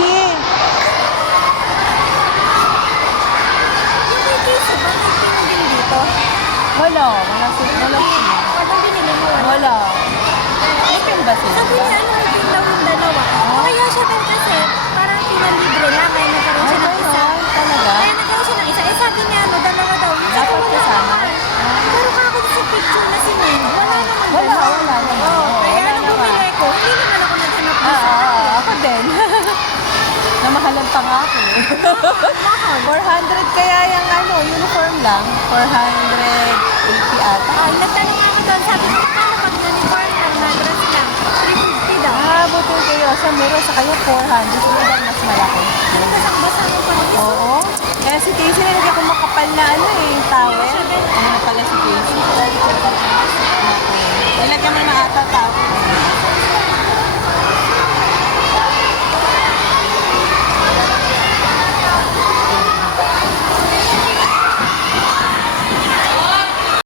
Casey. Yung kay Casey ba, may pinagin dito? Wala. Wala sila. Pag binili mo, Wala. Open ba sila? sabi niya, ano, may din daw yung dalawa. Kaya siya din kasi, parang pinalibre lang, kaya nagkaroon siya ng isa. Talaga? Kaya nagkaroon siya ng isa. Eh, sabi niya, ano, dalawa daw. Yung sabi, Dapat wala kasama? naman. Pero kako sa picture na sinend, wala naman Wala, gano'n. wala naman. Oo, kaya Wala nung naman. bumili ko, hindi naman ako naghanap ng Oo, isa. ako din. Namahalan pa nga ako eh. Mahal. 400 kaya yung ano, uniform lang. 480 ata. Ay, nagtanong ako doon, sabi ko, paano pag uniform lang, na-dress lang? 350 daw. Buti kayo. Sa mura sa kayo 400. Sino ba mas malaki? Ano ba ang basa mo pa rin? Oo. Kaya si Casey nilagyan ko makapal na ano eh, towel. Ano na pala si Casey? Nilagyan mo ng